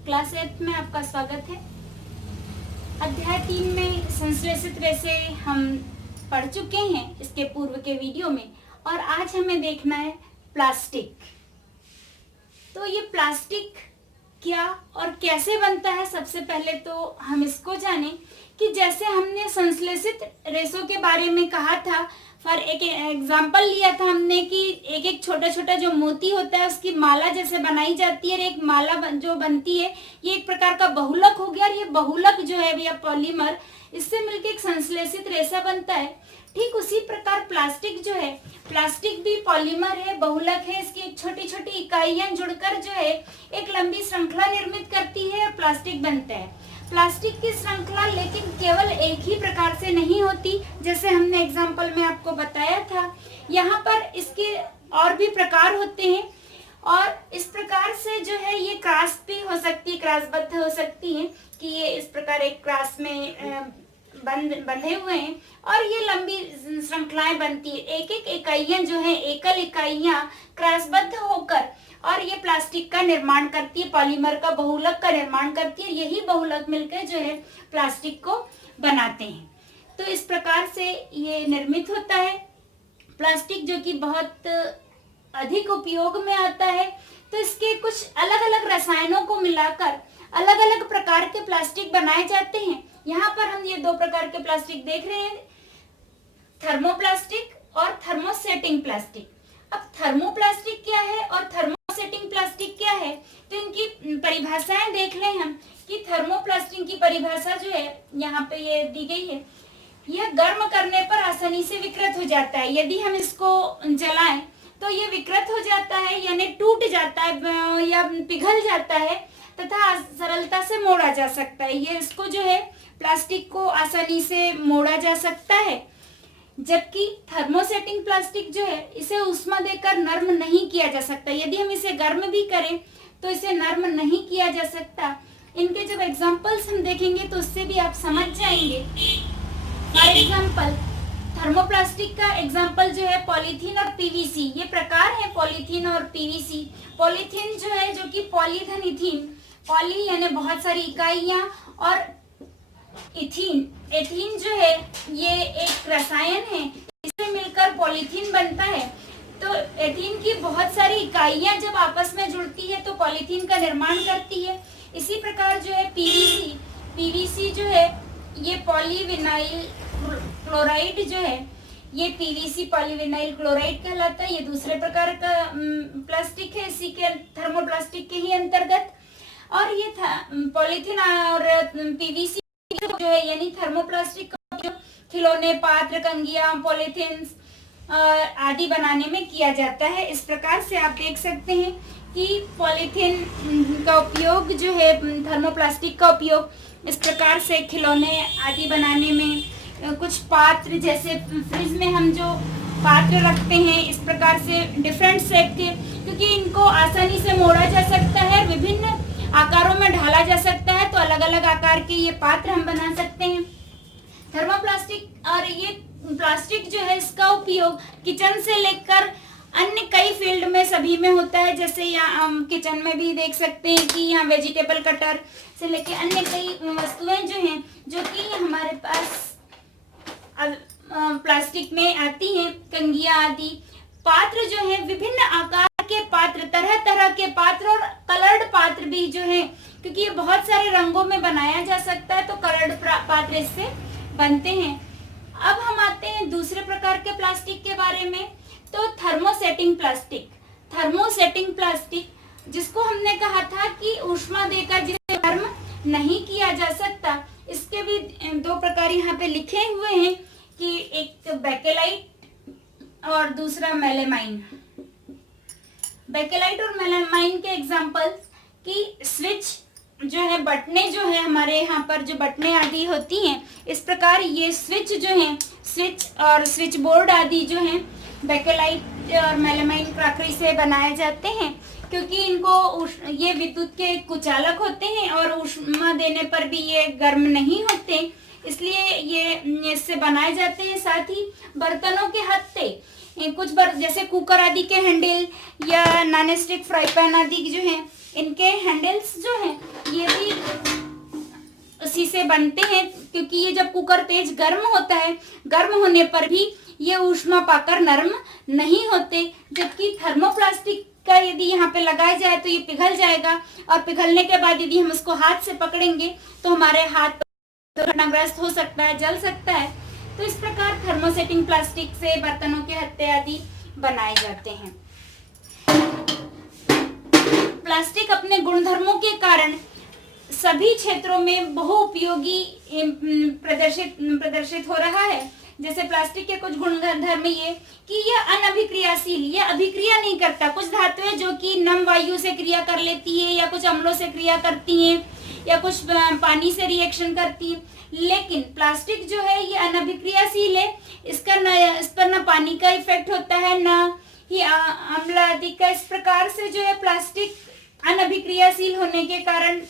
Class 8 में आपका स्वागत है। अध्याय 3 में संश्लेषित रेशे हम पढ़ चुके हैं इसके पूर्व के वीडियो में, और आज हमें देखना है प्लास्टिक। तो ये प्लास्टिक क्या और कैसे बनता है, सबसे पहले तो हम इसको जानें कि जैसे हमने संश्लेषित रेशों के बारे में कहा था, फॉर एक एग्जाम्पल लिया था हमने कि एक एक छोटा छोटा जो मोती होता है उसकी माला जैसे बनाई जाती है, और एक माला जो बनती है ये एक प्रकार का बहुलक हो गया, और ये बहुलक जो है भैया पॉलीमर, इससे मिलकर एक संश्लेषित रेशा बनता है। ठीक उसी प्रकार प्लास्टिक जो है, प्लास्टिक भी पॉलीमर है, बहुलक है, इसकी एक छोटी छोटी इकाइयां जुड़कर जो है एक लंबी श्रृंखला निर्मित करती है और प्लास्टिक बनता है। प्लास्टिक की श्रृंखला लेकिन केवल एक ही प्रकार से नहीं होती, जैसे हमने एग्जाम्पल में आपको बताया था। यहाँ पर इसके और भी प्रकार होते हैं, और इस प्रकार से जो है ये क्रॉस भी हो सकती है, क्रॉसबद्ध हो सकती है कि ये इस प्रकार एक क्रॉस में बंधे हुए हैं और ये लंबी श्रृंखलाएं बनती है। एक एक इकाइयां जो है, एकल इकाइयां क्रॉसबद्ध होकर और ये प्लास्टिक का निर्माण करती है, पॉलीमर का बहुलक का निर्माण करती है। यही बहुलक मिलकर जो है प्लास्टिक को बनाते हैं। तो इस प्रकार से ये निर्मित होता है प्लास्टिक, जो कि बहुत अधिक उपयोग में आता है। तो इसके कुछ अलग अलग रसायनों को मिलाकर अलग अलग प्रकार के प्लास्टिक बनाए जाते हैं। यहाँ पर हम ये दो प्रकार के प्लास्टिक देख रहे हैं, थर्मोप्लास्टिक और थर्मोसेटिंग प्लास्टिक। अब थर्मोप्लास्टिक क्या है और थर्मोसेटिंग प्लास्टिक क्या है, तो इनकी परिभाषाएं देख लें हम कि थर्मोप्लास्टिक की परिभाषा जो है यहाँ पे ये दी गई है। यह गर्म करने पर आसानी से विकृत हो जाता है। यदि हम इसको जलाएं तो ये विकृत हो जाता है, यानी टूट जाता है या पिघल जाता है तथा सरलता से मोड़ा जा सकता है। ये इसको जो है प्लास्टिक को आसानी से मोड़ा जा सकता है। जबकि थर्मोसेटिंग प्लास्टिक जो है इसे ऊष्मा देकर नर्म नहीं किया जा सकता। यदि हम इसे गर्म भी करें तो इसे नर्म नहीं किया जा सकता। इनके जब एग्जांपल्स हम देखेंगे तो उससे भी आप समझ जाएंगे। फॉर एग्जांपल थर्मोप्लास्टिक का एग्जांपल जो है पॉलीथीन और पीवीसी, ये प्रकार है पॉलीथीन और पीवीसी। पॉलीथीन जो है जो कि पॉलीधन इथीन, पॉली यानी बहुत सारी इकाइयां, और इथीन, एथीन जो है ये एक रसायन है, इससे मिलकर पॉलीथीन बनता है। तो एथीन की बहुत सारी इकाइयां जब आपस में जुड़ती है तो पॉलीथीन का निर्माण करती है। इसी प्रकार जो है पीवीसी, पीवीसी जो है ये पॉलीविनाइल क्लोराइड जो है, ये पीवीसी पॉलीविनाइल क्लोराइड कहलाता है। ये दूसरे प्रकार का प्लास्टिक है, इसी के थर्मोप्लास्टिक के ही अंतर्गत। और ये पॉलीथीन और पीवीसी जो है यानी थर्मोप्लास्टिक का जो खिलौने, पात्र, कंगियां, पॉलीथीन्स आदि बनाने में किया जाता है। इस प्रकार से आप देख सकते हैं कि पॉलीथीन का उपयोग जो है, थर्मोप्लास्टिक का उपयोग इस प्रकार से खिलौने आदि बनाने में, कुछ पात्र जैसे फ्रिज में हम जो पात्र रखते हैं इस प्रकार से डिफरेंट शेप के, क्योंकि इनको आसानी से मोड़ा जा सकता है, विभिन्न आकारों में ढाला जा सकता है, तो अलग अलग आकार के ये पात्र हम बना सकते हैं। थर्मोप्लास्टिक और ये प्लास्टिक जो है इसका उपयोग किचन से लेकर अन्य कई फील्ड में सभी में होता है। जैसे यहाँ हम किचन में भी देख सकते हैं कि यहाँ वेजिटेबल कटर से लेकर अन्य कई वस्तुएं जो हैं जो कि हमारे पास प्लास्टिक में आती हैं, कंगियां आदि। पात्र जो है विभिन्न आकार के पात्र, तरह तरह के पात्र और कलर्ड पात्र भी जो है, क्योंकि ये बहुत सारे रंगों में बनाया जा सकता है, तो कलर्ड पात्र इससे बनते हैं। अब हम आते हैं दूसरे प्रकार के प्लास्टिक के बारे में, तो थर्मोसेटिंग प्लास्टिक। थर्मोसेटिंग प्लास्टिक जिसको हमने कहा था कि ऊष्मा देकर जिसे गर्म नहीं किया जा सकता, इसके भी दो प्रकार यहाँ पे लिखे हुए हैं कि एक बेकेलाइट और दूसरा मेलेमाइन। बेकेलाइट और मेलामाइन के एग्जांपल्स की स्विच जो है, बटने जो है हमारे यहाँ पर जो बटने आदि होती हैं, इस प्रकार ये स्विच जो है, स्विच और स्विच बोर्ड आदि जो हैं बेकेलाइट और मेलामाइन क्रॉकरी से बनाए जाते हैं, क्योंकि इनको ये विद्युत के कुचालक होते हैं और ऊष्मा देने पर भी ये गर्म नहीं होते, इसलिए ये इससे बनाए जाते हैं। साथ ही बर्तनों के हत्थे, कुछ जैसे कुकर आदि के हैंडल या नॉन स्टिक फ्राई पैन आदि जो हैं, इनके हैंडल्स जो हैं से बनते हैं, क्योंकि ये जब कुकर तेज गर्म होता है, गर्म होने पर भी ये ऊष्मा पाकर नरम नहीं होते। जबकि थर्मोप्लास्टिक का यदि यहाँ पे लगाया जाए तो ये पिघल जाएगा, और पिघलने के बाद यदि हम उसको हाथ से पकड़ेंगे तो हमारे हाथ दुर्घटनाग्रस्त हो सकता है, जल सकता है। तो इस प्रकार थर्मोसेटिंग प्लास्टिक से बर्तनों के हत्थे आदि बनाए जाते हैं। प्लास्टिक अपने गुणधर्मों के कारण सभी क्षेत्रों में बहुउपयोगी प्रदर्शित हो रहा है। जैसे प्लास्टिक के कुछ गुणधर्म ये कि यह अनअभिक्रियाशील, यह अभिक्रिया नहीं करता। कुछ धातुएं जो कि नम वायु से क्रिया कर लेती है, या कुछ अम्लों से क्रिया करती हैं, या कुछ पानी से रिएक्शन करती है, लेकिन प्लास्टिक जो है ये अनअभिक्रियाशील है। इस पर न पानी का इफेक्ट होता है, न ही अम्ल आदि का। इस प्रकार से जो है प्लास्टिक अनअभिक्रियाशील होने के कारण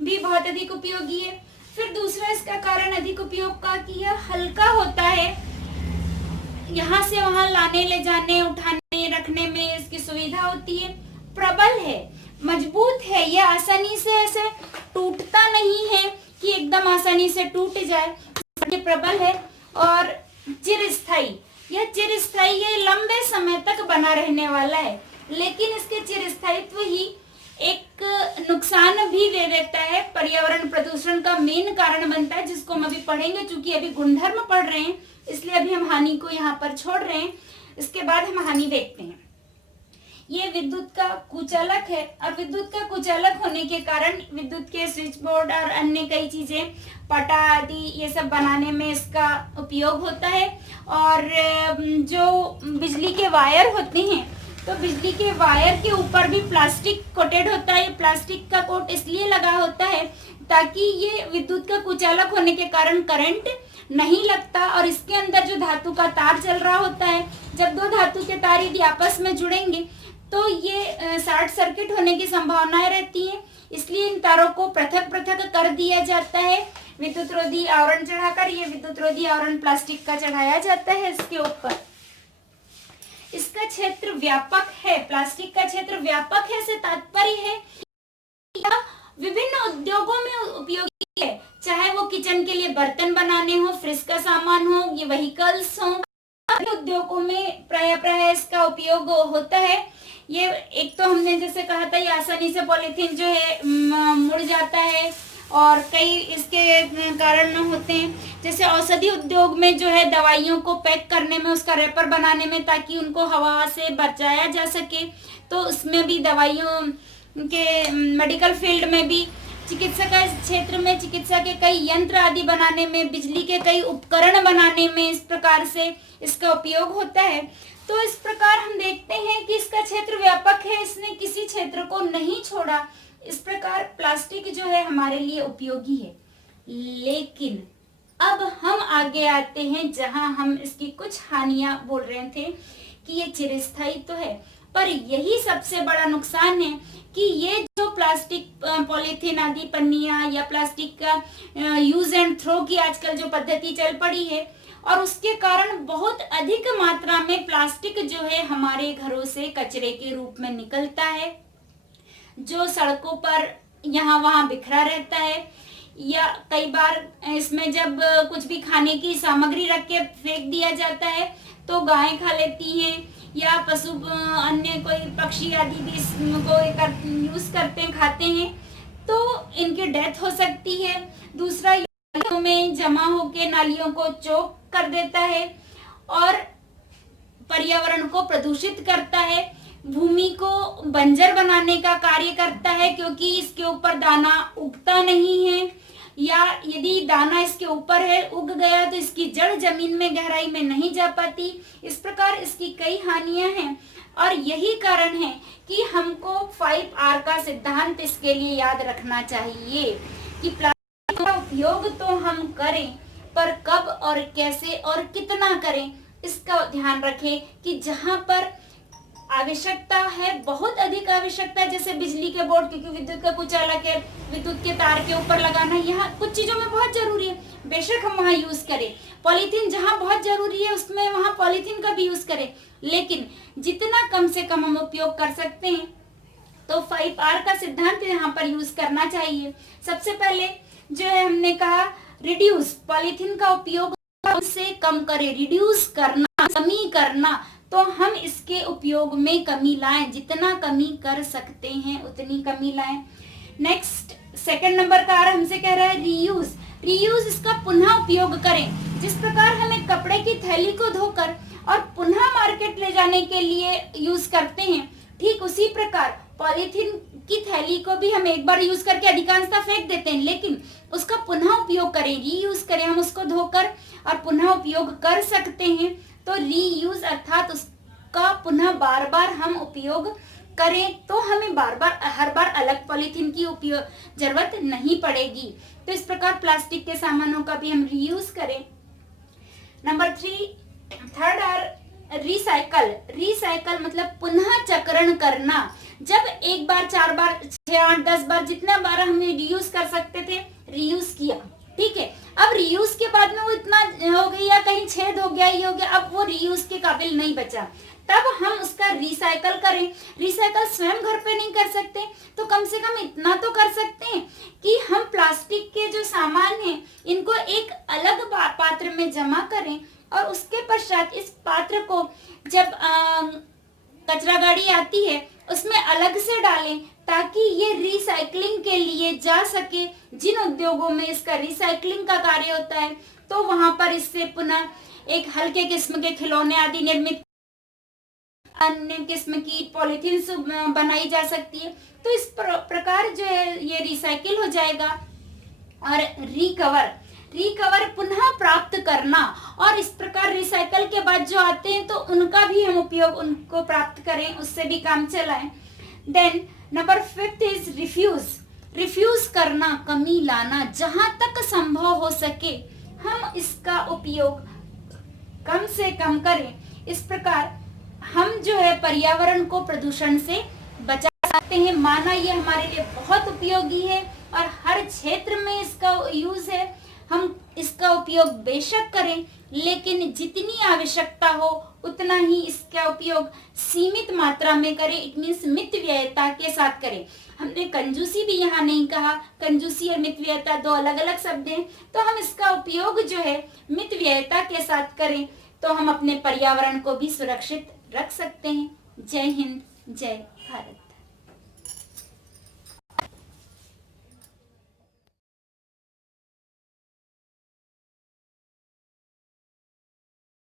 भी बहुत अधिक उपयोगी है। फिर दूसरा इसका कारण अधिक उपयोग का कि यह हल्का होता है, यहाँ से वहां लाने ले जाने, उठाने रखने में इसकी सुविधा होती है। प्रबल है, मजबूत है, यह आसानी से ऐसे टूटता नहीं है कि एकदम आसानी से टूट जाए, ये प्रबल है। और चिरस्थायी, यह चिरस्थायी है, लंबे समय तक बना रहने वाला है। लेकिन इसके चिरस्थायित्व ही एक नुकसान भी दे देता है, पर्यावरण प्रदूषण का मेन कारण बनता है, जिसको हम अभी पढ़ेंगे। चूंकि अभी गुणधर्म पढ़ रहे हैं इसलिए अभी हम हानि को यहाँ पर छोड़ रहे हैं, इसके बाद हम हानि देखते हैं। ये विद्युत का कुचालक है, और विद्युत का कुचालक होने के कारण विद्युत के स्विच बोर्ड और अन्य कई चीजें, पटा आदि ये सब बनाने में इसका उपयोग होता है। और जो बिजली के वायर होते हैं, तो बिजली के वायर के ऊपर भी प्लास्टिक कोटेड होता है। प्लास्टिक का कोट इसलिए लगा होता है ताकि ये विद्युत का कुचालक होने के कारण करंट नहीं लगता। और इसके अंदर जो धातु का तार चल रहा होता है, जब दो धातु के तार यदि आपस में जुड़ेंगे तो ये शॉर्ट सर्किट होने की संभावनाएं रहती है। इसलिए इन तारों को पृथक पृथक कर दिया जाता है विद्युत रोधी आवरण चढ़ाकर। ये विद्युत रोधी आवरण प्लास्टिक का चढ़ाया जाता है इसके ऊपर। इसका क्षेत्र व्यापक है, प्लास्टिक का क्षेत्र व्यापक है से तात्पर्य है यह विभिन्न उद्योगों में उपयोगी है, चाहे वो किचन के लिए बर्तन बनाने हो, फ्रिज का सामान हो, ये व्हीकल्स हो, उद्योगों में प्राय इसका उपयोग होता है। ये एक तो हमने जैसे कहा था, ये आसानी से पॉलीथीन जो है मुड़ जाता है, और कई इसके कारण होते हैं। जैसे औषधि उद्योग में जो है दवाइयों को पैक करने में, उसका रैपर बनाने में, ताकि उनको हवा से बचाया जा सके, तो उसमें भी दवाइयों के मेडिकल फील्ड में भी, चिकित्सा का क्षेत्र में चिकित्सा के कई यंत्र आदि बनाने में, बिजली के कई उपकरण बनाने में इस प्रकार से इसका उपयोग होता है। तो इस प्रकार हम देखते हैं कि इसका क्षेत्र व्यापक है, इसने किसी क्षेत्र को नहीं छोड़ा। इस प्रकार प्लास्टिक जो है हमारे लिए उपयोगी है। लेकिन अब हम आगे आते हैं जहां हम इसकी कुछ हानियां बोल रहे थे कि ये चिरस्थायी तो है, पर यही सबसे बड़ा नुकसान है कि ये जो प्लास्टिक पॉलीथीन आदि पन्नियां या प्लास्टिक का यूज एंड थ्रो की आजकल जो पद्धति चल पड़ी है, और उसके कारण बहुत अधिक मात्रा में प्लास्टिक जो है हमारे घरों से कचरे के रूप में निकलता है, जो सड़कों पर यहाँ वहाँ बिखरा रहता है। या कई बार इसमें जब कुछ भी खाने की सामग्री रख के फेंक दिया जाता है तो गायें खा लेती हैं, या पशु अन्य कोई पक्षी आदि भी इसको यूज करते हैं, खाते हैं, तो इनकी डेथ हो सकती है। दूसरा, नालियों में जमा होके नालियों को चोक कर देता है और पर्यावरण को प्रदूषित करता है, भूमि को बंजर बनाने का कार्य करता है, क्योंकि इसके ऊपर दाना उगता नहीं है, या यदि दाना इसके ऊपर है, उग गया तो इसकी जड़ जमीन में गहराई में नहीं जा पाती। इस प्रकार इसकी कई हानियां हैं, और यही कारण है कि हमको 5R का सिद्धांत इसके लिए याद रखना चाहिए कि प्लास्टिक का उपयोग तो हम करें, पर कब और कैसे और कितना करें इसका ध्यान रखें। कि जहां पर आवश्यकता है, बहुत अधिक आवश्यकता है, जैसे बिजली के बोर्ड, क्योंकि विद्युत का कुचालक है, विद्युत के तार के ऊपर लगाना यहाँ कुछ चीजों में बहुत जरूरी है, बेशक हम वहाँ यूज करें। पॉलीथीन जहाँ बहुत जरूरी है उसमें वहाँ पॉलीथीन का भी यूज करें, लेकिन जितना कम से कम हम उपयोग कर सकते हैं तो 5R का सिद्धांत यहाँ पर यूज करना चाहिए। सबसे पहले जो है हमने कहा रिड्यूस, पॉलीथीन का उपयोग से कम करें, रिड्यूस करना, कमी करना, तो हम इसके उपयोग में कमी लाएं, जितना कमी कर सकते हैं उतनी कमी लाएं। नेक्स्ट सेकंड नंबर का आर हमसे कह रहा है रीयूज, रीयूज इसका पुनः उपयोग करें। जिस प्रकार हमें कपड़े की थैली को धोकर और पुनः मार्केट ले जाने के लिए यूज करते हैं, ठीक उसी प्रकार पॉलीथीन की थैली को भी हम एक बार यूज करके अधिकांशतः फेंक देते हैं, लेकिन उसका पुनः उपयोग करें, रीयूज करें, हम उसको धोकर और पुनः उपयोग कर सकते हैं। तो रीयूज अर्थात उसका पुनः बार बार हम उपयोग करें, तो हमें बार बार हर बार अलग पॉलीथीन की उपयोग जरूरत नहीं पड़ेगी। तो इस प्रकार प्लास्टिक के सामानों का भी हम रीयूज करें। Number third R recycle, recycle मतलब पुनः चक्रण करना। जब एक बार, 4 बार, 6, 8, 10 बार, जितना बार हमने रीयूज कर सकते थे रीयूज किया, ठीक है। अब रीयूज के बाद में वो इतना हो गया या कहीं छेद हो गया, ये हो गया, अब वो रीयूज के काबिल नहीं बचा, तब हम उसका रिसाइकल करें। रिसाइकल स्वयं घर पे नहीं कर सकते, तो कम से कम इतना तो कर सकते हैं कि हम प्लास्टिक के जो सामान हैं इनको एक अलग पात्र में जमा करें और उसके पश्चात इस पात्र को जब कचरा गाड़ी आती है उसमें अलग से डालें, ताकि ये रिसाइकलिंग के लिए जा सके। जिन उद्योगों में इसका रिसाइकलिंग का कार्य होता है, तो वहां पर इससे पुनः एक हल्के किस्म के खिलौने आदि निर्मित, अन्य किस्म की पॉलीथीन बनाई जा सकती है। तो इस प्रकार जो है ये रिसाइकिल हो जाएगा। और रिकवर पुनः प्राप्त करना, और इस प्रकार रिसाइकल के बाद जो आते हैं तो उनका भी हम उपयोग, उनको प्राप्त करें, उससे भी काम चलाएं। देन नंबर 5 इज रिफ्यूज करना, कमी लाना, जहां तक संभव हो सके हम इसका उपयोग कम से कम करें। इस प्रकार हम जो है पर्यावरण को प्रदूषण से बचा सकते हैं। माना ये हमारे लिए बहुत उपयोगी है और हर क्षेत्र में इसका यूज है, हम इसका उपयोग बेशक करें, लेकिन जितनी आवश्यकता हो उतना ही इसका उपयोग सीमित मात्रा में करें। इट मीन्स मितव्ययिता के साथ करें। हमने कंजूसी भी यहाँ नहीं कहा, कंजूसी और मितव्ययिता 2 अलग अलग शब्द हैं, तो हम इसका उपयोग जो है मितव्ययिता के साथ करें, तो हम अपने पर्यावरण को भी सुरक्षित रख सकते हैं। जय हिंद, जय भारत।